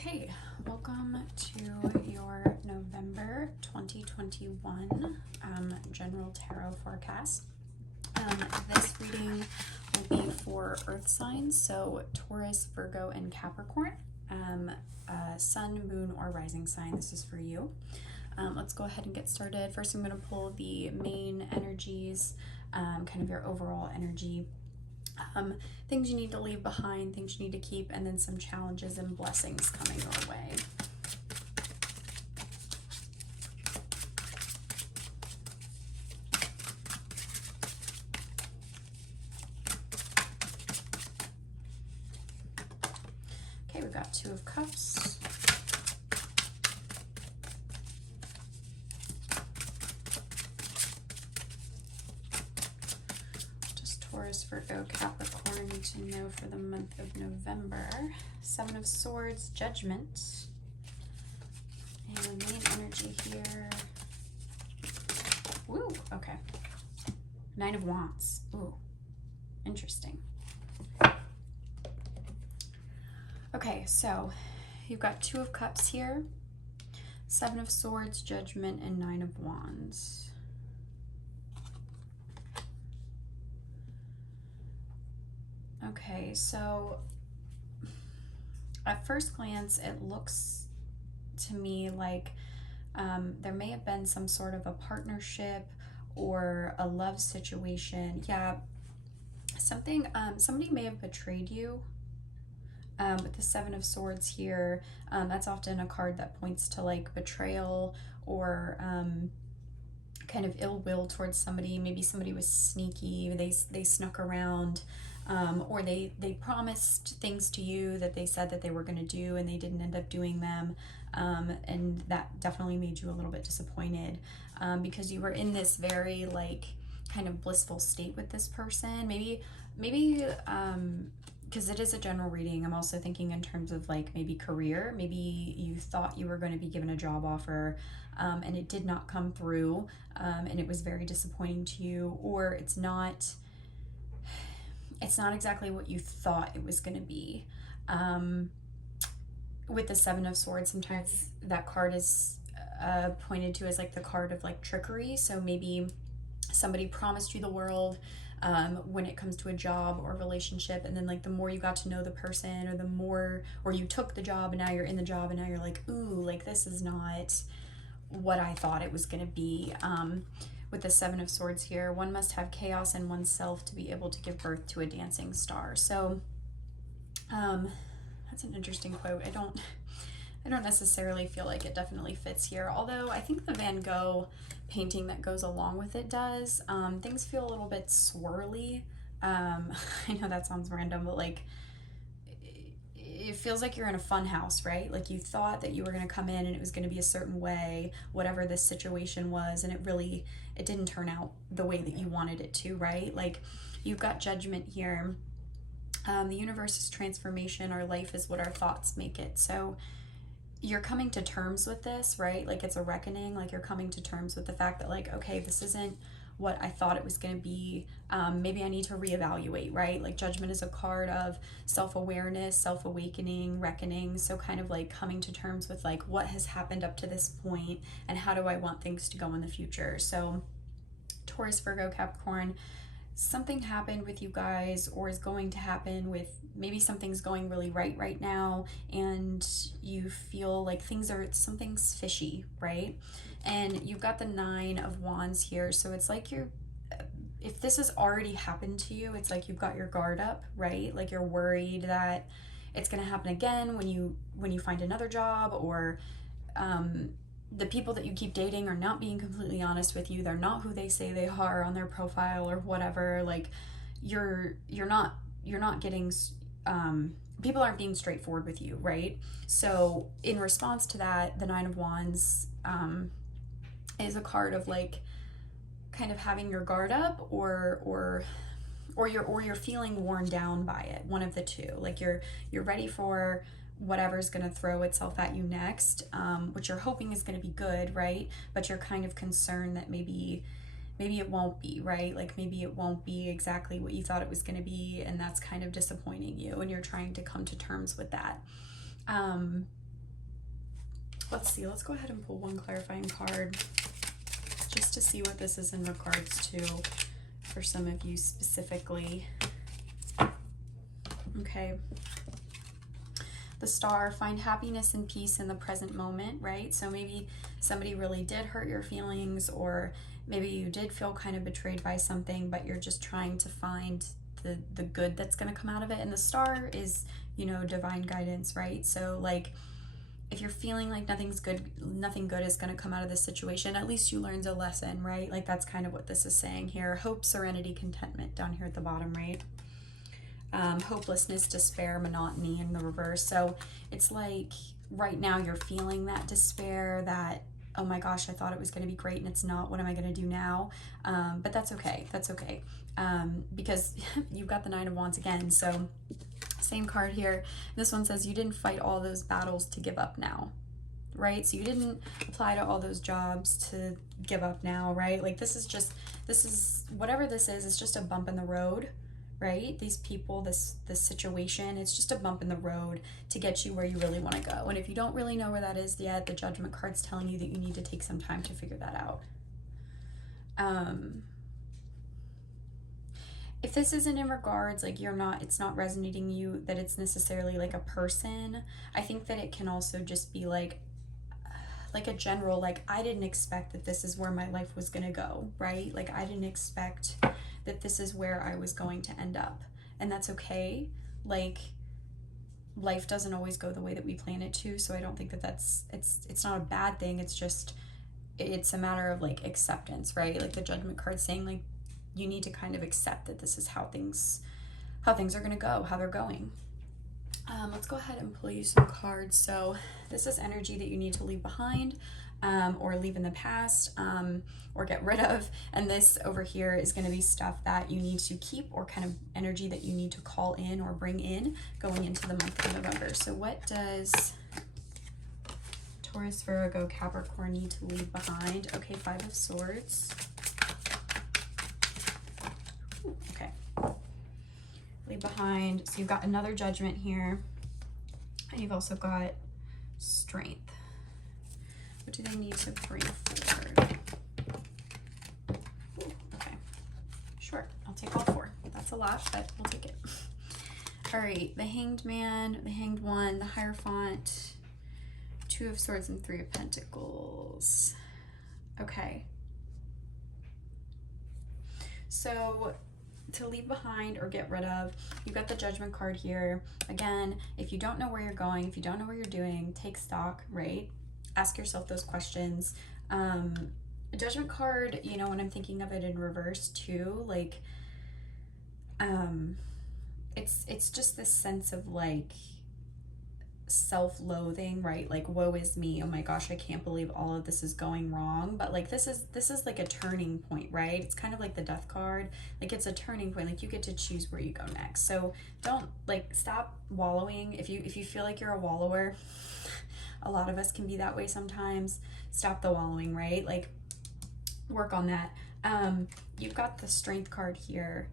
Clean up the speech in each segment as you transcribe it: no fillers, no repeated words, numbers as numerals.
Okay, welcome to your November 2021 general tarot forecast. This reading will be for earth signs, so Taurus, Virgo, and Capricorn. Sun, moon, or rising sign, this is for you. Let's go ahead and get started. First, I'm going to pull the main energies, kind of your overall energy. Things you need to leave behind, things you need to keep, and then some challenges and blessings coming your way. Okay, we've got Two of Cups. Taurus, Virgo, Capricorn to know for the month of November. Seven of Swords, Judgment. And main energy here. Woo, okay. Nine of Wands. Ooh, interesting. Okay, so you've got Two of Cups here. Seven of Swords, Judgment, and Nine of Wands. Okay, so at first glance, it looks to me like there may have been some sort of a partnership or a love situation. Yeah, somebody may have betrayed you. With the Seven of Swords here, that's often a card that points to like betrayal or kind of ill will towards somebody. Maybe somebody was sneaky, they snuck around. Or they promised things to you that they said that they were going to do and they didn't end up doing them, and that definitely made you a little bit disappointed because you were in this very like kind of blissful state with this person. Maybe because it is a general reading, I'm also thinking in terms of like maybe career. Maybe you thought you were going to be given a job offer and it did not come through, and it was very disappointing to you, or it's not exactly what you thought it was going to be. With the Seven of Swords, sometimes that card is pointed to as like the card of like trickery. So maybe somebody promised you the world when it comes to a job or relationship, and then like the more you got to know the person, or you took the job and now you're in the job and now you're like, ooh, like this is not what I thought it was going to be. With the Seven of Swords here, one must have chaos in oneself to be able to give birth to a dancing star. So that's an interesting quote. I don't necessarily feel like it definitely fits here, although I think the Van Gogh painting that goes along with it does. Things feel a little bit swirly. I know that sounds random, but like it feels like you're in a fun house, right? Like you thought that you were going to come in and it was going to be a certain way, whatever this situation was, and it didn't turn out the way that you wanted it to, right? Like you've got Judgment here. The universe is transformation. Our life is what our thoughts make it. So you're coming to terms with this, right? Like it's a reckoning. Like you're coming to terms with the fact that like, okay, this isn't what I thought it was going to be. Maybe I need to reevaluate, right? Like Judgment is a card of self-awareness, self-awakening, reckoning. So kind of like coming to terms with like what has happened up to this point and how do I want things to go in the future. So Taurus, Virgo, Capricorn, something happened with you guys or is going to happen with, maybe something's going really right now and you feel like something's fishy, right? And you've got the Nine of Wands here, so it's like if this has already happened to you, it's like you've got your guard up, right? Like you're worried that it's going to happen again when you find another job, or the people that you keep dating are not being completely honest with you. They're not who they say they are on their profile or whatever. Like you're not getting people aren't being straightforward with you, right? So in response to that, the Nine of Wands is a card of like kind of having your guard up, or you're feeling worn down by it. One of the two. Like you're ready for whatever's going to throw itself at you next, which you're hoping is going to be good, right? But you're kind of concerned that maybe it won't be, right? Like maybe it won't be exactly what you thought it was going to be, and that's kind of disappointing you, and you're trying to come to terms with that. Let's see, let's go ahead and pull one clarifying card just to see what this is in regards to for some of you specifically. Okay. The Star, find happiness and peace in the present moment, right? So maybe somebody really did hurt your feelings, or maybe you did feel kind of betrayed by something, but you're just trying to find the good that's going to come out of it. And the Star is, you know, divine guidance, right? So like, if you're feeling like nothing good is going to come out of this situation, at least you learned a lesson, right? Like that's kind of what this is saying here. Hope, serenity, contentment down here at the bottom, right? Hopelessness, despair, monotony in the reverse. So it's like right now you're feeling that despair, that, oh my gosh, I thought it was going to be great and it's not. What am I going to do now? But that's okay. That's okay. Because you've got the Nine of Wands again. So same card here. This one says you didn't fight all those battles to give up now, right? So you didn't apply to all those jobs to give up now, right? Like this is whatever this is, it's just a bump in the road, right? These people, this situation, it's just a bump in the road to get you where you really want to go. And if you don't really know where that is yet, the Judgment card's telling you that you need to take some time to figure that out. If this isn't in regards, like it's not resonating you, that it's necessarily like a person, I think that it can also just be like a general, like, I didn't expect that this is where my life was going to go, right? Like, I didn't expect that this is where I was going to end up. And that's okay. Like, life doesn't always go the way that we plan it to. So I don't think that it's not a bad thing. It's just, it's a matter of like acceptance, right? Like the Judgment card saying like, you need to kind of accept that this is how things are going to go, how they're going. Let's go ahead and pull you some cards. So this is energy that you need to leave behind, or leave in the past, or get rid of. And this over here is going to be stuff that you need to keep, or kind of energy that you need to call in or bring in going into the month of November. So what does Taurus, Virgo, Capricorn need to leave behind? Okay, Five of Swords. Okay. Leave behind. So you've got another Judgment here. And you've also got Strength. What do they need to bring forward? Okay. Sure. I'll take all four. That's a lot, but we'll take it. All right. The Hanged Man, the Hanged One, the Hierophant, Two of Swords, and Three of Pentacles. Okay. So to leave behind or get rid of, you've got the Judgment card here. Again, if you don't know where you're going, if you don't know what you're doing, take stock, right? Ask yourself those questions. Judgment card, you know, when I'm thinking of it in reverse too, like, it's just this sense of like self-loathing, right? Like, woe is me, oh my gosh, I can't believe all of this is going wrong. But like this is like a turning point, right? It's kind of like the Death card, like it's a turning point, like you get to choose where you go next. So don't, like, stop wallowing. If you feel like you're a wallower, a lot of us can be that way sometimes. Stop the wallowing, right? Like, work on that. You've got the Strength card here.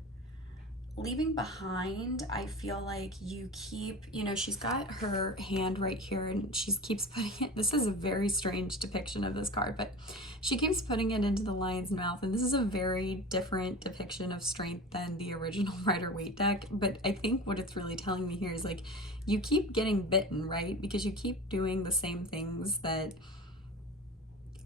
Leaving behind, I feel like you keep, you know, she's got her hand right here and she keeps putting it, this is a very strange depiction of this card, but she keeps putting it into the lion's mouth, and this is a very different depiction of strength than the original Rider-Waite deck. But I think what it's really telling me here is like, you keep getting bitten, right? Because you keep doing the same things that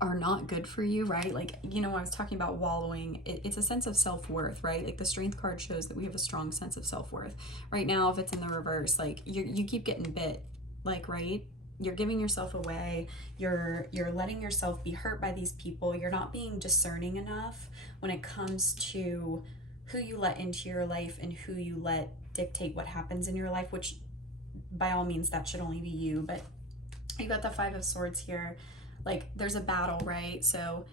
are not good for you, right? Like, you know, I was talking about wallowing. It's a sense of self-worth, right? Like the Strength card shows that we have a strong sense of self-worth. Right now, if it's in the reverse, like you keep getting bit, like, right? You're giving yourself away. You're letting yourself be hurt by these people. You're not being discerning enough when it comes to who you let into your life and who you let dictate what happens in your life, which by all means, that should only be you. But you got the Five of Swords here. Like, there's a battle, right? So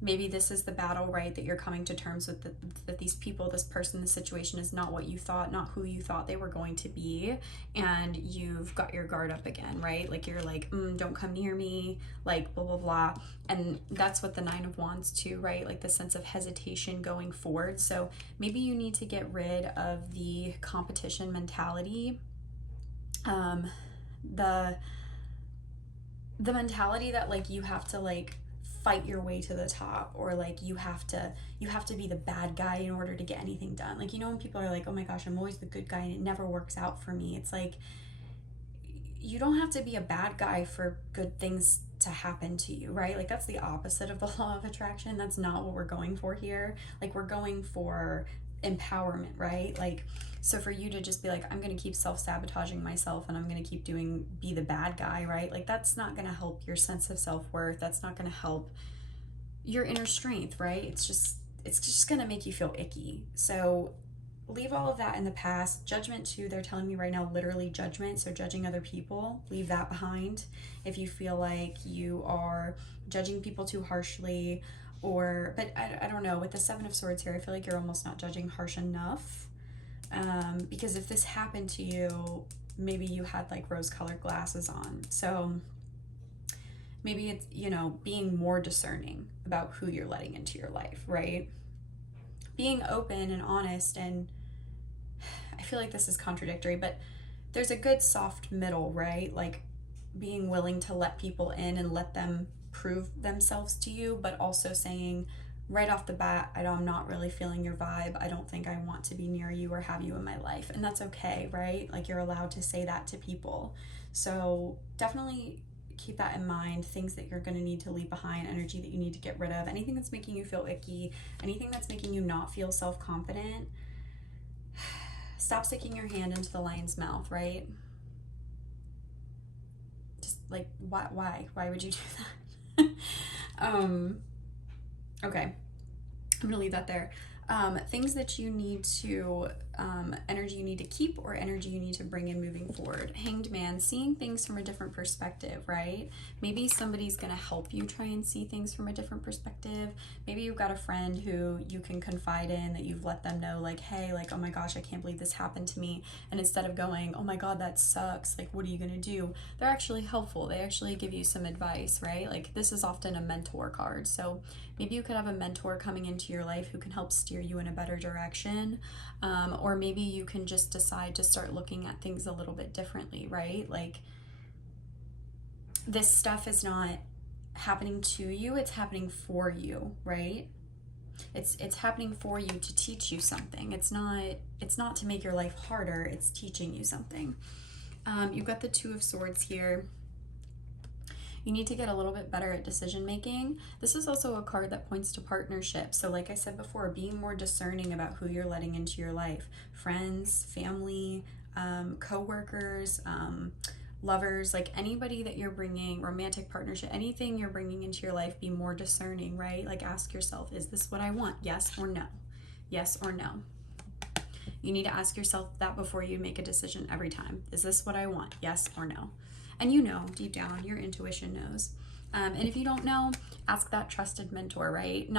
maybe this is the battle, right? That you're coming to terms with, that these people, this person, this situation is not what you thought, not who you thought they were going to be. And you've got your guard up again, right? Like, you're like, don't come near me, like, blah, blah, blah. And that's what the Nine of Wands too, right? Like the sense of hesitation going forward. So maybe you need to get rid of the competition mentality. the mentality that like you have to like fight your way to the top, or like you have to be the bad guy in order to get anything done. Like, you know, when people are like, oh my gosh, I'm always the good guy and it never works out for me. It's like, you don't have to be a bad guy for good things to happen to you, right? Like, that's the opposite of the law of attraction. That's not what we're going for here. Like, we're going for empowerment, right? Like, so for you to just be like, I'm going to keep self-sabotaging myself and I'm going to keep be the bad guy, right? Like, that's not going to help your sense of self-worth. That's not going to help your inner strength, right? It's just going to make you feel icky. So leave all of that in the past. Judgment too, they're telling me right now, literally judgment. So judging other people, leave that behind. If you feel like you are judging people too harshly, but I don't know, with the Seven of Swords here, I feel like you're almost not judging harsh enough. Because if this happened to you, maybe you had like rose-colored glasses on. So maybe it's, you know, being more discerning about who you're letting into your life, right? Being open and honest, and I feel like this is contradictory, but there's a good soft middle, right? Like being willing to let people in and let them prove themselves to you, but also saying right off the bat, I'm not really feeling your vibe. I don't think I want to be near you or have you in my life. And that's okay, right? Like, you're allowed to say that to people. So definitely keep that in mind. Things that you're going to need to leave behind, energy that you need to get rid of, anything that's making you feel icky, anything that's making you not feel self-confident. Stop sticking your hand into the lion's mouth, right? Just like, why would you do that? Okay, I'm gonna leave that there. Things that you need to, energy you need to keep, or energy you need to bring in moving forward. Hanged Man, seeing things from a different perspective, right? Maybe somebody's gonna help you try and see things from a different perspective. Maybe you've got a friend who you can confide in, that you've let them know, like, hey, like, oh my gosh, I can't believe this happened to me. And instead of going, oh my God, that sucks, like, what are you gonna do? They're actually helpful. They actually give you some advice, right? Like, this is often a mentor card. So maybe you could have a mentor coming into your life who can help steer you in a better direction. Or maybe you can just decide to start looking at things a little bit differently, right? Like, this stuff is not happening to you, it's happening for you, right? It's happening for you to teach you something. It's not to make your life harder, it's teaching you something. You've got the Two of Swords here. You need to get a little bit better at decision making. This is also a card that points to partnership. So like I said before, being more discerning about who you're letting into your life. Friends, family, co-workers, lovers, like anybody that you're bringing, romantic partnership, anything you're bringing into your life, be more discerning, right? Like, ask yourself, is this what I want? Yes or no? Yes or no? You need to ask yourself that before you make a decision every time. Is this what I want? Yes or no? And you know, deep down, your intuition knows. And if you don't know, ask that trusted mentor, right?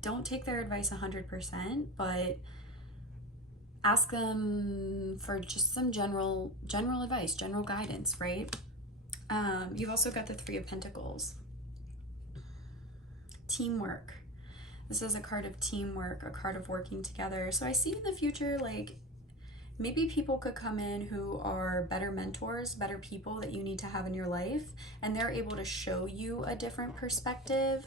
Don't take their advice 100%, but ask them for just some general advice, general guidance, right? You've also got the Three of Pentacles. Teamwork. This is a card of teamwork, a card of working together. So I see in the future, like, maybe people could come in who are better mentors, better people that you need to have in your life, and they're able to show you a different perspective.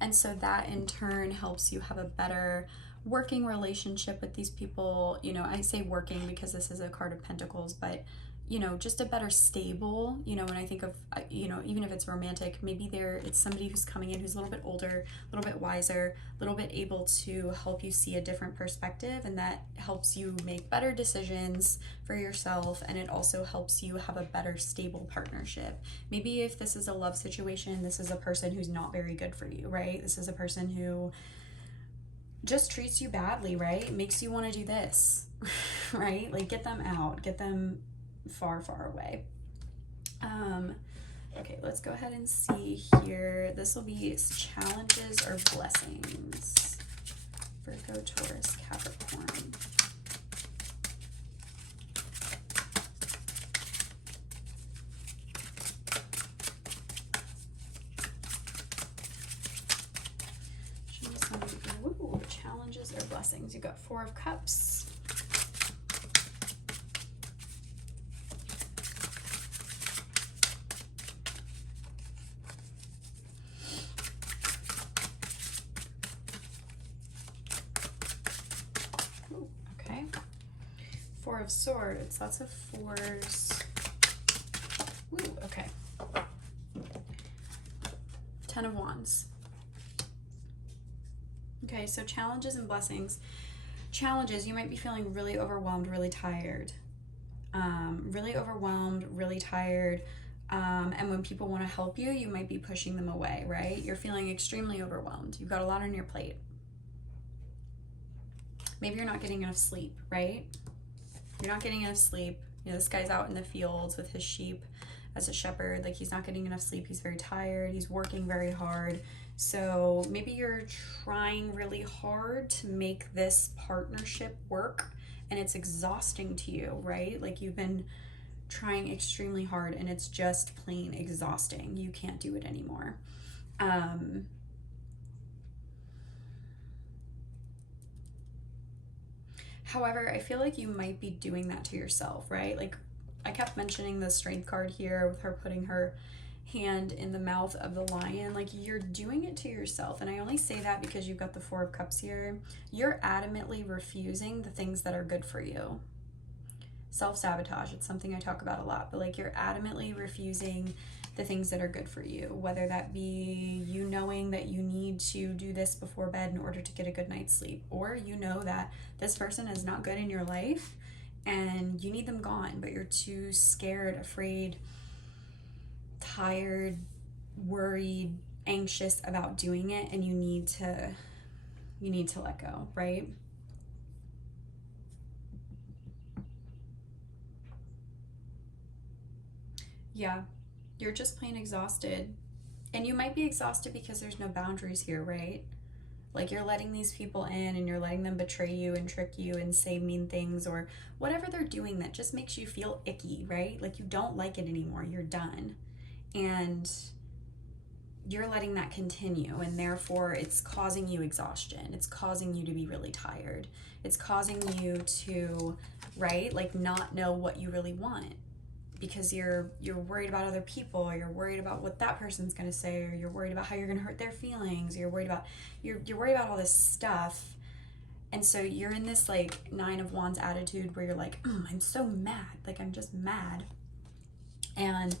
And so that in turn helps you have a better working relationship with these people. You know, I say working because this is a card of Pentacles, but you know, just a better stable, you know, when I think of, you know, even if it's romantic, maybe it's somebody who's coming in who's a little bit older, a little bit wiser, a little bit able to help you see a different perspective, and that helps you make better decisions for yourself, and it also helps you have a better stable partnership. Maybe if this is a love situation, this is a person who's not very good for you, right? This is a person who just treats you badly, right? Makes you want to do this, right? Like, get them out, get them far, far away. Okay, let's go ahead and see here. This will be challenges or blessings. Virgo, Taurus, Capricorn. Ooh, challenges or blessings. You've got Four of Cups. of Swords, lots of fours. Ooh, okay. Ten of Wands. Okay, so challenges and blessings. Challenges, you might be feeling really overwhelmed, really tired. Really overwhelmed, really tired. And when people want to help you, you might be pushing them away, right? You're feeling extremely overwhelmed. You've got a lot on your plate. Maybe you're not getting enough sleep, right? You're not getting enough sleep. You know, this guy's out in the fields with his sheep as a shepherd. Like, he's not getting enough sleep. He's very tired. He's working very hard. So maybe you're trying really hard to make this partnership work, and it's exhausting to you, right? Like, you've been trying extremely hard and it's just plain exhausting. You can't do it anymore. However, I feel like you might be doing that to yourself, right? Like, I kept mentioning the Strength card here with her putting her hand in the mouth of the lion. Like, you're doing it to yourself. And I only say that because you've got the Four of Cups here. You're adamantly refusing the things that are good for you. Self-sabotage, it's something I talk about a lot, but like, you're adamantly refusing the things that are good for you, whether that be you knowing that you need to do this before bed in order to get a good night's sleep, or you know that this person is not good in your life and you need them gone, but you're too scared, afraid, tired, worried, anxious about doing it, and you need to let go, right? Yeah, you're just plain exhausted. And you might be exhausted because there's no boundaries here, right? Like, you're letting these people in and you're letting them betray you and trick you and say mean things or whatever they're doing that just makes you feel icky, right? Like, you don't like it anymore. You're done. And you're letting that continue, and therefore it's causing you exhaustion. It's causing you to be really tired. It's causing you to, right, like, not know what you really want, because you're worried about other people, or you're worried about what that person's going to say, or you're worried about how you're going to hurt their feelings, or you're worried about all this stuff. And so you're in this like Nine of Wands attitude where you're like, I'm so mad, like, I'm just mad. And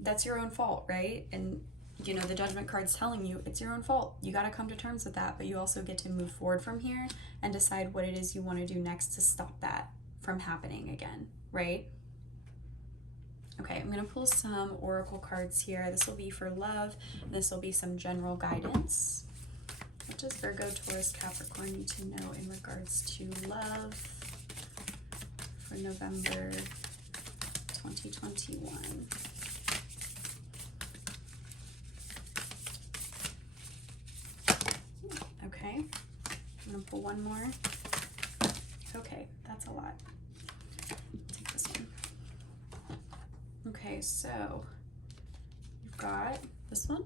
that's your own fault, right? And you know, the Judgment card's telling you it's your own fault. You got to come to terms with that, but you also get to move forward from here and decide what it is you want to do next to stop that from happening again, right? Okay, I'm going to pull some oracle cards here. This will be for love. This will be some general guidance. What does Virgo, Taurus, Capricorn need to know in regards to love for November 2021? Okay, I'm going to pull one more. Okay, that's a lot. Take this one. Okay, so you've got this one.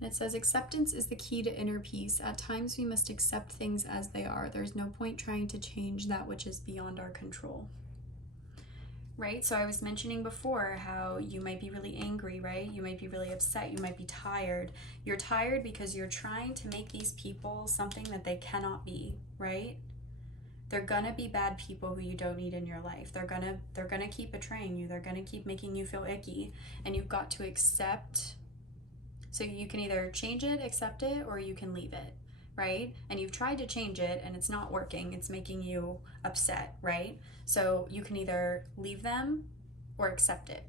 And it says, acceptance is the key to inner peace. At times we must accept things as they are. There's no point trying to change that which is beyond our control. Right? So I was mentioning before how you might be really angry, right? You might be really upset. You might be tired. You're tired because you're trying to make these people something that they cannot be, right? They're gonna be bad people who you don't need in your life. They're gonna keep betraying you. They're gonna keep making you feel icky. And you've got to accept. So you can either change it, accept it, or you can leave it, right? And you've tried to change it and it's not working. It's making you upset, right? So you can either leave them or accept it.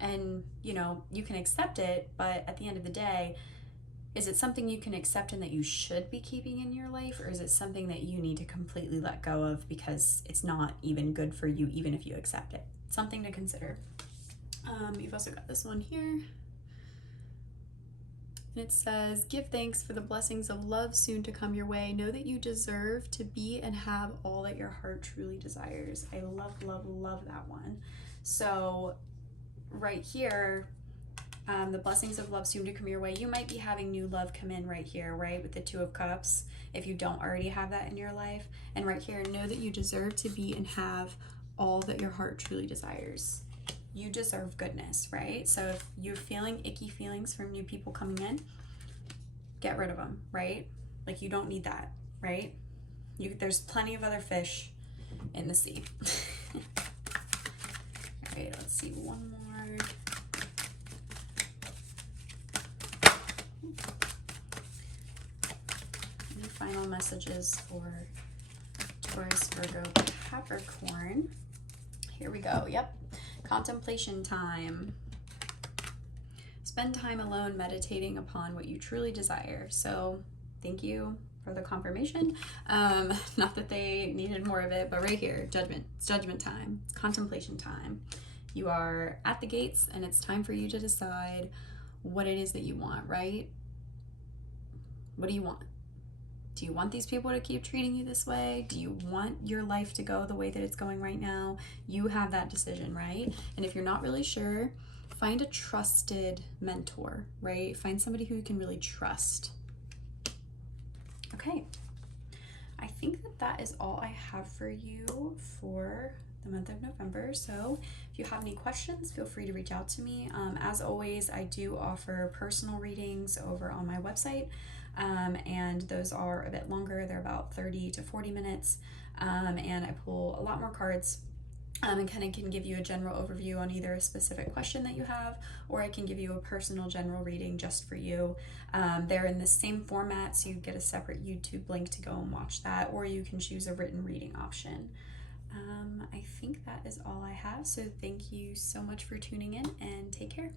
And, you know, you can accept it, but at the end of the day, is it something you can accept and that you should be keeping in your life? Or is it something that you need to completely let go of because it's not even good for you, even if you accept it? Something to consider. You've also got this one here. And it says, give thanks for the blessings of love soon to come your way. Know that you deserve to be and have all that your heart truly desires. I love, love, love that one. So right here, the blessings of love soon to come your way. You might be having new love come in right here, right? With the Two of Cups, if you don't already have that in your life. And right here, know that you deserve to be and have all that your heart truly desires. You deserve goodness, right? So if you're feeling icky feelings from new people coming in, get rid of them, right? Like, you don't need that, right? There's plenty of other fish in the sea. All right, let's see one more. Any final messages for Taurus, Virgo, Capricorn? Here we go. Yep. Contemplation time. Spend time alone meditating upon what you truly desire. So thank you for the confirmation. Not that they needed more of it, but right here, judgment. It's judgment time. It's contemplation time. You are at the gates and it's time for you to decide what it is that you want, right? What do you want? Do you want these people to keep treating you this way? Do you want your life to go the way that it's going right now? You have that decision, right? And if you're not really sure, find a trusted mentor, right? Find somebody who you can really trust. Okay, I think that is all I have for you for the month of November. So if you have any questions, feel free to reach out to me. As always, I do offer personal readings over on my website, and those are a bit longer. They're about 30 to 40 minutes, and I pull a lot more cards. And kind of can give you a general overview on either a specific question that you have, or I can give you a personal general reading just for you. They're in the same format, so you get a separate YouTube link to go and watch that, or you can choose a written reading option. I think that is all I have, so thank you so much for tuning in, and take care.